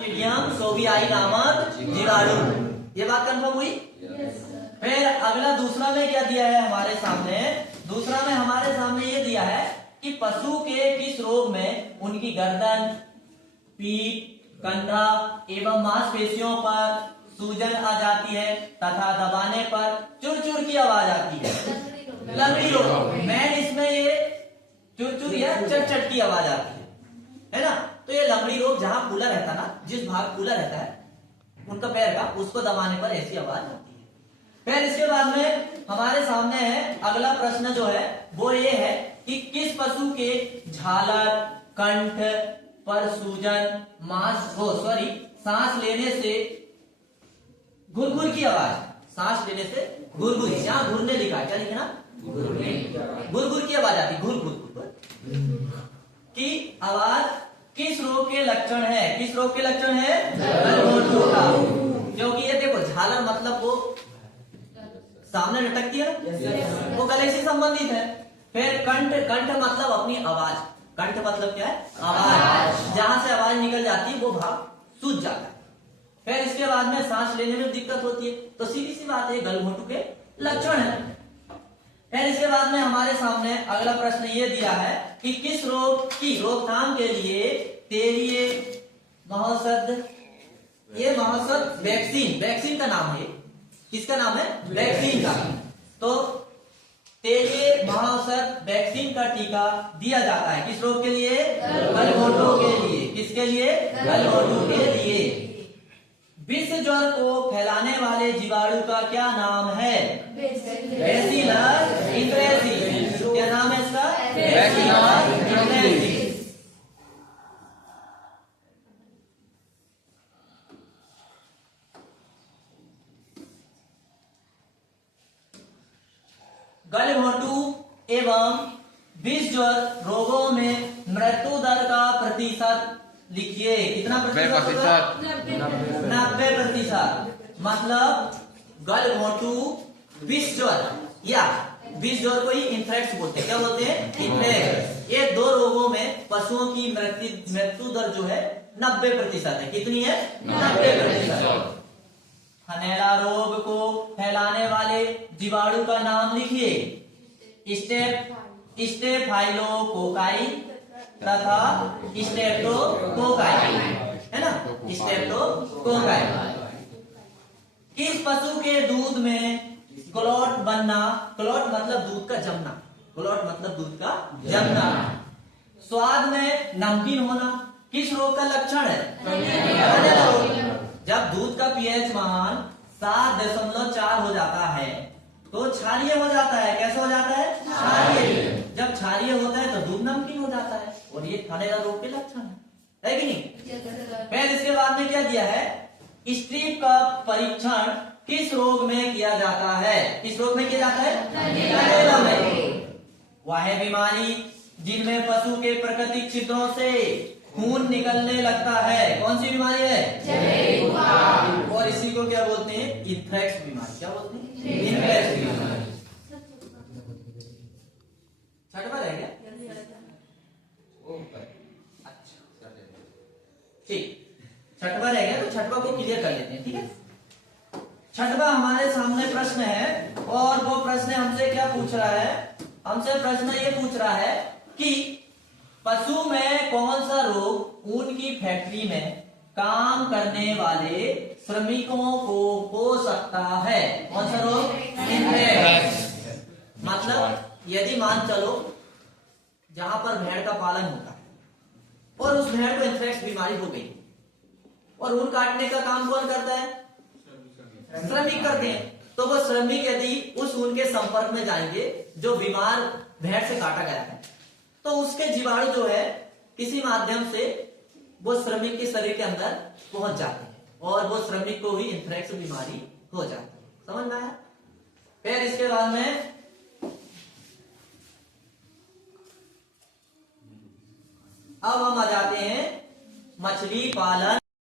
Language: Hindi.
क्लस्ट्रीडियम सोवियाई नामक जीवाणु। ये बात कंफर्म हुई? फिर अगला दूसरा में क्या दिया है हमारे सामने? दूसरा में हमारे सामने ये दिया है कि पशु के किस रोग में उनकी गर्दन, पीठ, कंधा एवं मांसपेशियों पर सूजन आ जाती है तथा दबाने पर चुरचुर की आवाज आती है। लंगड़ी रोग मैन इसमें ये चुरचुर या चट की आवाज आती है ना। तो ये लंगड़ी रोग जहां फूला रहता ना, जिस भाग फूला रहता है उनका पैर का, उसको दबाने पर ऐसी आवाज आती है। फिर इसके बाद में हमारे सामने है अगला प्रश्न जो है वो ये है कि किस पशु के झालर, कंठ पर सूजन, सांस लेने से घुरघुर की आवाज, सांस लेने से घुरघुर, यहाँ घुरने लिखा है, क्या लिखा? घुरघुर की आवाज आती, घुर की आवाज किस रोग के लक्षण है? किस रोग के लक्षण है? गलघोंटू का। क्योंकि ये देखो झालर मतलब वो सामने लटकती है ना, वो गले से संबंधित है। फिर कंठ, कंठ मतलब अपनी आवाज, कंठ मतलब क्या है? आवाज, जहां से आवाज निकल जाती है वो भाग सूज जाता है। फिर इसके बाद में सांस लेने में दिक्कत होती है, तो सीधी सी बात है गलघोंटू के लक्षण है। फिर इसके बाद में हमारे सामने अगला प्रश्न ये दिया है कि किस रोग की रोकथाम के लिए तेलीय महौषध, ये महौषध वैक्सीन, वैक्सीन का नाम है, किसका नाम है? वैक्सीन का। तो तेलीय महौषध वैक्सीन का टीका दिया जाता है किस रोग के लिए? गलघोंटू के लिए। किसके लिए? गलघोंटू के लिए। विश्व ज्वर को फैलाने वाले जीवाणु का क्या नाम है? बैसिलस इंथ्रेसिस। क्या नाम है इसका? बैसिलस इंथ्रेसिस। गलघोंटू एवं विश्व ज्वर रोगों में मृत्यु दर का प्रतिशत लिखिए। कितना प्रतिशत? 90%। मतलब गलघोंटू, विश्व ज्वर या विश्व ज्वर को ही इन्फ्लुएंजा बोलते हैं। क्या बोलते हैं? इन्फ्लुएंजा। ये दो रोगों में पशुओं की मृत्यु दर जो है 90% है। कितनी है? 90%। थनैला रोग को फैलाने वाले जीवाणु का नाम लिखिए। स्टेफाइलोकोकाई तथा स्ट्रेप्टोकोकाई, है ना? स्ट्रेप्टोकोकाई। किस पशु के दूध में क्लॉट बनना, क्लॉट मतलब दूध का जमना, क्लॉट मतलब दूध का जमना, स्वाद में नमकीन होना किस रोग का लक्षण है? थनैला रोग। जब दूध का पीएच मान 7.4 हो जाता है तो क्षारीय हो जाता है। कैसे हो जाता है? क्षारीय। जब क्षारीय होता है तो दूध नमकीन हो जाता है, और ये थनैला रोग के लक्षण है कि नहीं? फिर इसके बाद में क्या दिया है? स्ट्रीप का परीक्षण किस रोग में किया जाता है? किस रोग में किया जाता है? थनैला में। वह बीमारी जिनमें पशु के प्राकृतिक छिद्रों से खून निकलने लगता है, कौन सी बीमारी है? और इसी को क्या बोलते हैं? इन्फ्लुएंजा बीमारी। क्या बोलते हैं? इन्फ्लुएंजा बीमारी। छठवा रह गया? अच्छा ठीक, छठवा रह गया, तो छठवा को क्लियर कर लेते हैं। ठीक है, छठवा हमारे सामने प्रश्न है, और वो प्रश्न हमसे क्या पूछ रहा है? हमसे प्रश्न ये पूछ रहा है कि पशु में कौन सा रोग ऊन की फैक्ट्री में काम करने वाले श्रमिकों को हो सकता है? कौन सा रोग? मतलब यदि मान चलो जहां पर भेड़ का पालन होता है और उस भेड़ को इन्फ्लुएंजा बीमारी हो गई, और ऊन काटने का काम कौन करता है? श्रमिक करते हैं। तो वो श्रमिक यदि उस ऊन के संपर्क में जाएंगे जो बीमार भेड़ से काटा गया है, तो उसके जीवाणु जो है किसी माध्यम से वो श्रमिक के शरीर के अंदर पहुंच जाते हैं, और वो श्रमिक को ही इन्फ्लुएंजा बीमारी हो जाती है। समझ में आया? फिर इसके बाद में अब हम आ जाते हैं मछली पालन